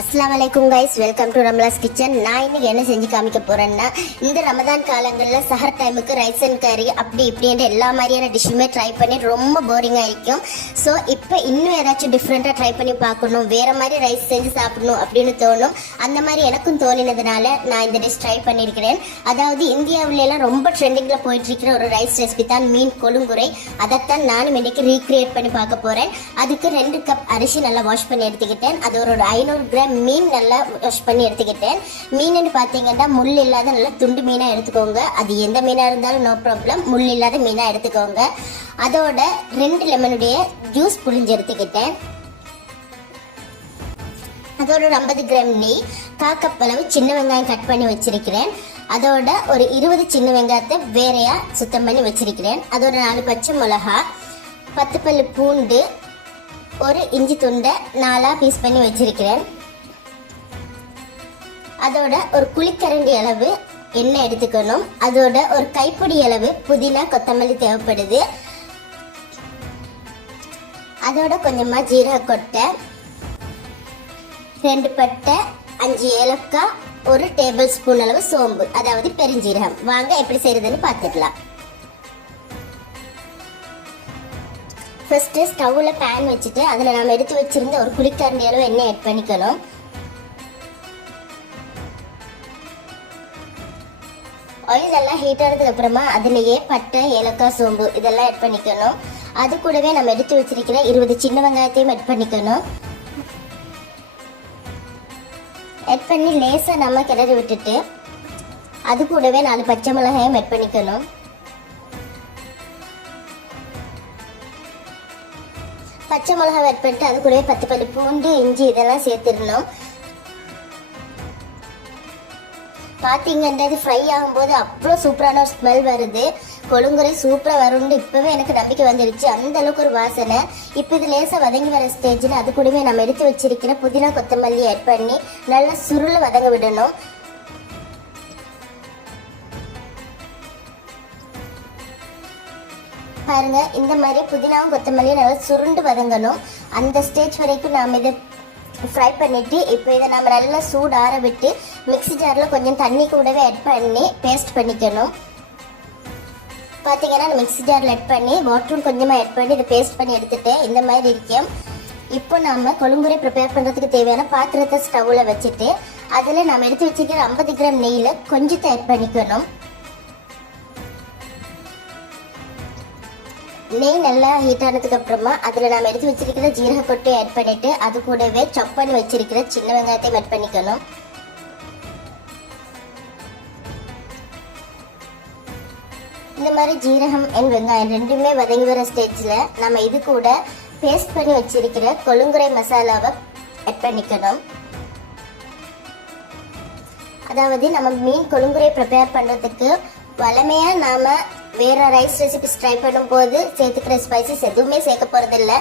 அஸ்ஸலாமு அலைக்கும் guys, welcome to ரம்லாஸ் kitchen. நான் இன்னைக்கு என்ன செஞ்சு காமிக்க போறேன்னா, இந்த ரமதான் காலங்களில் சஹர் டைமுக்கு ரைஸ் அண்ட் கறி அப்படி இப்படின்ற எல்லா மாதிரியான டிஷ்ஷுமே ட்ரை பண்ணி ரொம்ப போரிங்காக இருக்கும். ஸோ இப்போ இன்னும் ஏதாச்சும் டிஃப்ரெண்ட்டாக ட்ரை பண்ணி பார்க்கணும், வேற மாதிரி ரைஸ் செஞ்சு சாப்பிடணும் அப்படின்னு தோணும். அந்த மாதிரி எனக்கும் தோணினதுனால நான் இந்த டிஷ் ட்ரை பண்ணியிருக்கிறேன். அதாவது இந்தியாவிலலாம் ரொம்ப ட்ரெண்டிங்கில் போயிட்டு இருக்கிற ஒரு ரைஸ் ரெசிபி தான் மீன் கொழுங்குறை. அதைத்தான் நானும் இன்னைக்கு ரீக்ரியேட் பண்ணி பார்க்க போறேன். அதுக்கு 2 கப் அரிசி நல்லா வாஷ் பண்ணி எடுத்துக்கிட்டேன். அது ஒரு 500 கிராம் மீன் நல்லா வாஷ் பண்ணி எடுத்துக்கிட்டேன். மீன் பார்த்தீங்கன்னா முள் இல்லாத நல்லா துண்டு மீனாக எடுத்துக்கோங்க. அது எந்த மீனாக இருந்தாலும் நோ ப்ராப்ளம், முள் இல்லாத மீனாக எடுத்துக்கோங்க. அதோட 2 லெமனுடைய ஜூஸ் புளிஞ்சு எடுத்துக்கிட்டேன். அதோட ஒரு 50 கிராம் நெய், 1/4 கப் அளவு சின்ன வெங்காயம் கட் பண்ணி வச்சிருக்கிறேன். அதோட ஒரு 20 சின்ன வெங்காயத்தை வேறையா சுத்தம் பண்ணி வச்சிருக்கிறேன். அதோட 4 பச்சை மிளகா, 10 பல்லு பூண்டு, ஒரு இஞ்சி துண்டை 4 பீஸ் பண்ணி வச்சிருக்கிறேன். அதோட ஒரு குழிக்கரண்டி அளவு எண்ணெய் எடுத்துக்கணும். அதோட ஒரு கைப்பிடி அளவு புதினா கொத்தமல்லி தேவைப்படுது. அதோட கொஞ்சமா ஜீரக கொட்டை, 2 பட்டை, 5 ஏலக்காய், ஒரு டேபிள் ஸ்பூன் அளவு சோம்பு, அதாவது பெருஞ்சீரகம். வாங்க எப்படி செய்யறதுன்னு பார்த்துக்கலாம். ஃபர்ஸ்ட் ஸ்டவ்ல பேன் வச்சுட்டு அதில் நம்ம எடுத்து வச்சிருந்த ஒரு குழிக்கரண்டி அளவு எண்ணெய் ஆட் பண்ணிக்கணும். ஆயில் நல்லா ஹீட் ஆனதுக்கு அப்புறமா அதுலேயே பட்டை, ஏலக்காய், சோம்பு இதெல்லாம் ஆட் பண்ணிக்கணும். அது கூடவே நம்ம எடுத்து வச்சிருக்கிற 20 சின்ன வெங்காயத்தையும் ஆட் பண்ணிக்கணும். ஆட் பண்ணி லேசாக நம்ம கிளறி விட்டுட்டு அது கூடவே 4 பச்சை மிளகாயும் ஆட் பண்ணிக்கணும். பச்சை மிளகாய் ஆட் பண்ணிட்டு அது கூடவே 10 பல்லு பூண்டு, இஞ்சி இதெல்லாம் சேர்த்துடணும். பார்த்தீங்கன்னா இது ஃப்ரை ஆகும்போது அவ்வளோ சூப்பரான ஒரு ஸ்மெல் வருது. கொழுங்குறை சூப்பராக வரும்னு இப்போவே எனக்கு நம்பிக்கை வந்துடுச்சு. அந்த அளவுக்கு ஒரு வாசனை. இப்போ இது லேசாக வதங்கி வர ஸ்டேஜில் அது கூடவே நம்ம எடுத்து வச்சிருக்கிற புதினா கொத்தமல்லி ஆட் பண்ணி நல்லா சுருள வதங்க விடணும். பாருங்க, இந்த மாதிரி புதினாவும் கொத்தமல்லியும் நல்லா சுருண்டு வதங்கணும். அந்த ஸ்டேஜ் வரைக்கும் நாம் இதை ஃப்ரை பண்ணிட்டு இப்போ இதை நம்ம நல்லா சூடு ஆற விட்டு மிக்ஸி ஜாரில் கொஞ்சம் தண்ணி கூடவே ஆட் பண்ணி பேஸ்ட் பண்ணிக்கணும். பார்த்தீங்கன்னா மிக்ஸி ஜாரில் ஆட் பண்ணி வாட்டரும் கொஞ்சமாக ஆட் பண்ணி இதை பேஸ்ட் பண்ணி எடுத்துட்டேன். இந்த மாதிரி இருக்கும். இப்போ நம்ம கொழுங்குறை ப்ரிப்பேர் பண்ணுறதுக்கு தேவையான பாத்திரத்தை ஸ்டவ்வில் வச்சுட்டு அதில் நம்ம எடுத்து வச்சுக்கிற 50 கிராம் நெய்யில் கொஞ்சத்தை ஆட் பண்ணிக்கணும். நெய் நல்லா ஹீட் ஆனதுக்கு அப்புறமா அதில் நம்ம எடுத்து வச்சிருக்கிற ஜீரக கொட்டை ஆட் பண்ணிட்டு அது கூடவே சாப் பண்ணி வச்சிருக்கிற சின்ன வெங்காயத்தை ஆட் பண்ணிக்கணும். இந்த மாதிரி ஜீரகம் அண்ட் வெங்காயம் ரெண்டுமே வதங்கி வர ஸ்டேஜில் நம்ம இது கூட பேஸ்ட் பண்ணி வச்சிருக்கிற கொழுங்குறை மசாலாவை ஆட் பண்ணிக்கணும். அதாவது நம்ம மீன் கொழுங்குறை ப்ரிப்பேர் பண்ணுறதுக்கு வளமையாக நாம் வேற ரைஸ் ரெசிபிஸ் ட்ரை பண்ணும்போது சேர்த்துக்கிற ஸ்பைசஸ் எதுவுமே சேர்க்க போகிறதில்ல.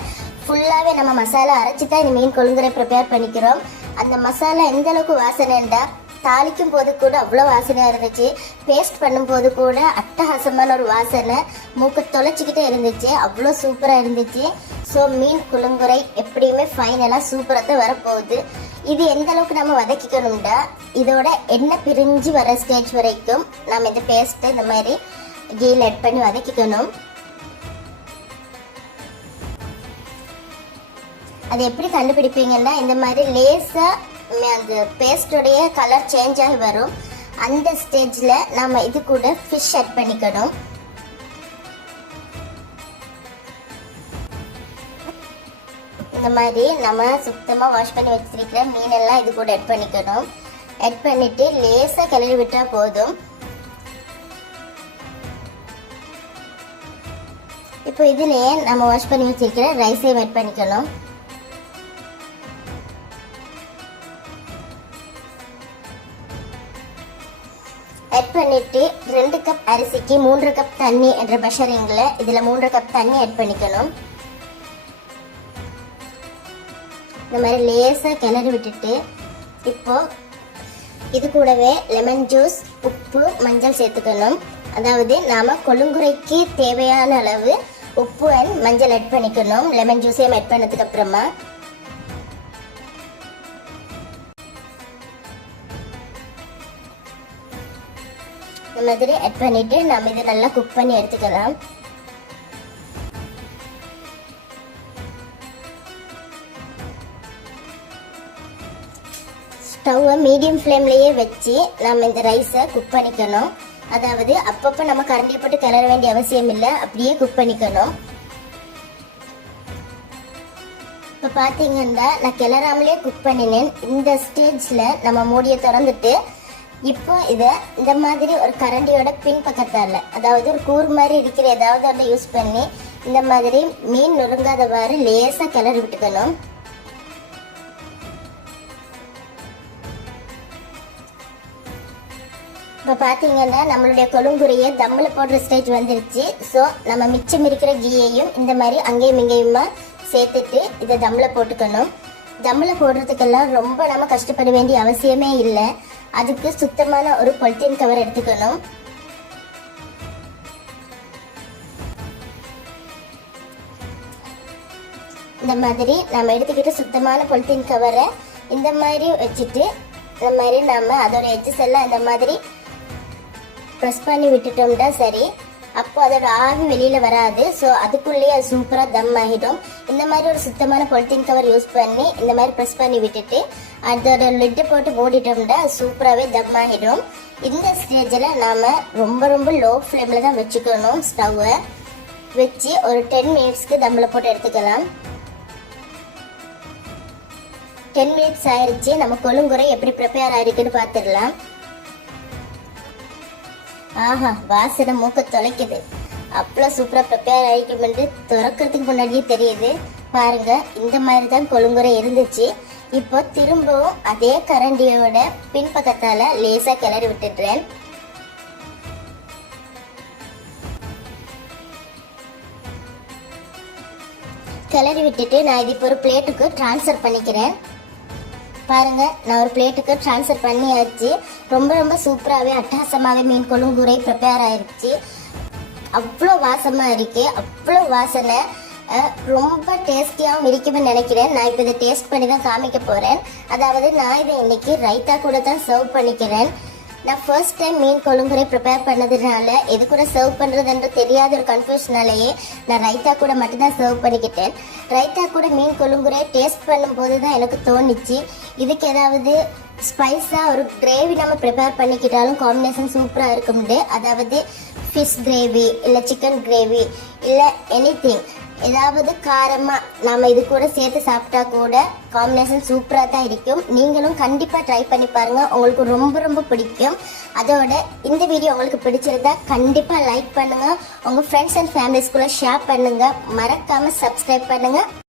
ஃபுல்லாகவே நம்ம மசாலா அரைச்சி தான் இந்த மீன் கொழுங்குறை ப்ரிப்பேர் பண்ணிக்கிறோம். அந்த மசாலா எந்த அளவுக்கு வாசனைண்டா தாளிக்கும் போது கூட அவ்வளோ வாசனையாக இருந்துச்சு. பேஸ்ட் பண்ணும்போது கூட அட்டகாசமான ஒரு வாசனை மூக்கு தொலைச்சிக்கிட்டே இருந்துச்சு. அவ்வளோ சூப்பராக இருந்துச்சு. ஸோ மீன் கொழுங்குறை எப்படியுமே ஃபைனலாக சூப்பராக தான் வரப்போகுது. இது எந்த அளவுக்கு நம்ம வதக்கிக்கணும்டா, இதோட எண்ணெய் பிரிஞ்சு வர ஸ்டேஜ் வரைக்கும் நம்ம இந்த பேஸ்ட்டை இந்த மாதிரி கீழே ஆட் பண்ணி வதக்கிக்கணும். அது எப்படி கண்டுபிடிப்பீங்கன்னா, இந்த மாதிரி லேசாக அந்த பேஸ்டோடைய கலர் சேஞ்ச் ஆகி வரும். அந்த ஸ்டேஜில் நம்ம இது கூட ஃபிஷ் ஆட் பண்ணிக்கணும். இந்த மாதிரி நம்ம சுத்தமாக வாஷ் பண்ணி வச்சிருக்கிற மீனெல்லாம் இது கூட ஆட் பண்ணிக்கணும். ஆட் பண்ணிட்டு லேசாக கிளறி விட்டால் போதும். இப்போ இதுலேயே நம்ம வாஷ் பண்ணி வச்சிருக்கிற ரைஸையும் ஆட் பண்ணிக்கணும். ஆட் பண்ணிட்டு 2 கப் அரிசிக்கு 3 கப் தண்ணி என்ற மெஷரிங்கில் இதில் 3 கப் தண்ணி ஆட் பண்ணிக்கணும். இந்த மாதிரி லேசாக கிளறி விட்டுட்டு இப்போ இது கூடவே லெமன் ஜூஸ், உப்பு, மஞ்சள் சேர்த்துக்கணும். அதாவது நாம் கொழுங்குறைக்கு தேவையான அளவு உப்பு அண்ட் மஞ்சள் ஆட் பண்ணிக்கணும். லெமன் ஜூஸையும் ஆட் பண்ணதுக்கு அப்புறமா இந்த மாதிரி ஆட் பண்ணிட்டு நம்ம இதை நல்லா குக் பண்ணி எடுத்துக்கலாம். ஸ்டவ்வை மீடியம் ஃப்ளேம்லேயே வச்சு நம்ம இந்த ரைஸை குக் பண்ணிக்கணும். அதாவது அப்பப்போ நம்ம கரண்டியை போட்டு கிளற வேண்டிய அவசியம் இல்லை, அப்படியே குக் பண்ணிக்கணும். இப்போ பார்த்தீங்கன்னா நான் கிளறாமலே குக் பண்ணினேன். இந்த ஸ்டேஜில் நம்ம மூடியை திறந்துட்டு இப்போ இதை இந்த மாதிரி ஒரு கரண்டியோட பின் பக்கத்தால், அதாவது ஒரு கூர் மாதிரி இருக்கிற ஏதாவது ஒன்று யூஸ் பண்ணி இந்த மாதிரி மீன் நொறுங்காதவாறு லேசாக கிளறி விட்டுக்கணும். இப்போ பார்த்தீங்கன்னா நம்மளுடைய கொழுங்குறையை தம்மில் போடுற ஸ்டேஜ் வந்துருச்சு. ஸோ நம்ம மிச்சம் இருக்கிற கீயையும் இந்த மாதிரி அங்கேயும் இங்கேயுமா சேர்த்துட்டு இதை தம்மில் போட்டுக்கணும். தம்மில் போடுறதுக்கெல்லாம் ரொம்ப நம்ம கஷ்டப்பட வேண்டிய அவசியமே இல்லை. அதுக்கு சுத்தமான ஒரு பொலித்தீன் கவர் எடுத்துக்கணும். இந்த மாதிரி நம்ம எடுத்துக்கிட்டு சுத்தமான பொலித்தீன் கவரை இந்த மாதிரி வச்சுட்டு இந்த மாதிரி நம்ம அதோட எட்ஜஸ் எல்லாம் இந்த மாதிரி ப்ரெஸ் பண்ணி விட்டுட்டோம்னா சரி, அப்போ அதோட ஆவி வெளியில் வராது. ஸோ அதுக்குள்ளேயே அது சூப்பராக தம் ஆகிடும். இந்த மாதிரி ஒரு சுத்தமான பொலித்தீன் கவர் யூஸ் பண்ணி இந்த மாதிரி ப்ரெஸ் பண்ணி விட்டுட்டு அதோட லிட்டை போட்டு மூடிட்டோம்னா சூப்பராகவே தம் ஆகிடும். இந்த ஸ்டேஜில் நாம் ரொம்ப ரொம்ப லோ ஃப்ளேமில் தான் வச்சுக்கணும். ஸ்டவ்வை வச்சு ஒரு 10 மினிட்ஸ்க்கு தம்மில் போட்டு எடுத்துக்கலாம். 10 மினிட்ஸ் ஆயிடுச்சு. நம்ம கொழுங்குறை எப்படி ப்ரிப்பேர் ஆகிருக்குன்னு பார்த்துடலாம். ஆஹா, வாசனை மூக்க தொலைக்குது. அவ்வளோ சூப்பராக ப்ரிப்பேர் ஆகிக்குமென்று திறக்கிறதுக்கு முன்னாடியே தெரியுது. பாருங்க, இந்த மாதிரி தான் கொழுங்குறை இருந்துச்சு. இப்போ திரும்பவும் அதே கரண்டியோட பின்பக்கத்தால் லேசாக கிளறி விட்டுடுறேன். கிளறி விட்டுட்டு நான் இது இப்போ ஒரு பிளேட்டுக்கு ட்ரான்ஸ்ஃபர் பண்ணிக்கிறேன். பாருங்க, நான் ஒரு பிளேட்டுக்கு ட்ரான்ஸ்ஃபர் பண்ணியாச்சு. ரொம்ப ரொம்ப சூப்பராகவே அட்டகாசமாகவே மீன் கொழுங்குறை ப்ரிப்பேர் ஆயிடுச்சு. அவ்வளோ வாசமாக இருக்கு, அவ்வளோ வாசனை. ரொம்ப டேஸ்டியாகவும் இருக்குன்னு நினைக்கிறேன். நான் இப்போ இதை டேஸ்ட் பண்ணி தான் காமிக்க போகிறேன். அதாவது நான் இதை இன்னைக்கு ரைத்தா கூட தான் சர்வ் பண்ணிக்கிறேன். நான் ஃபர்ஸ்ட் டைம் மீன் கொழுங்குறை ப்ரிப்பேர் பண்ணதுனால எது கூட சர்வ் பண்ணுறதுன்ற தெரியாத ஒரு கன்ஃபியூஷனாலேயே நான் ரைத்தா கூட மட்டும்தான் சர்வ் பண்ணிக்கிட்டேன். ரைத்தா கூட மீன் கொழுங்குறை டேஸ்ட் பண்ணும்போது தான் எனக்கு தோணுச்சு, இதுக்கு ஏதாவது ஸ்பைஸாக ஒரு கிரேவி நம்ம ப்ரிப்பேர் பண்ணிக்கிட்டாலும் காம்பினேஷன் சூப்பராக இருக்கும்ண்டு. அதாவது ஃபிஷ் கிரேவி இல்லை சிக்கன் கிரேவி இல்லை எனிதிங், ஏதாவது காரமாக நம்ம இது கூட சேர்த்து சாப்பிட்டா கூட காம்பினேஷன் சூப்பராக தான் இருக்கும். நீங்களும் கண்டிப்பாக ட்ரை பண்ணி பாருங்கள், உங்களுக்கு ரொம்ப ரொம்ப பிடிக்கும். அதோட இந்த வீடியோ உங்களுக்கு பிடிச்சிருந்தா கண்டிப்பாக லைக் பண்ணுங்கள், உங்கள் ஃப்ரெண்ட்ஸ் அண்ட் ஃபேமிலிஸ் கூட ஷேர் பண்ணுங்கள், மறக்காமல் சப்ஸ்கிரைப் பண்ணுங்கள்.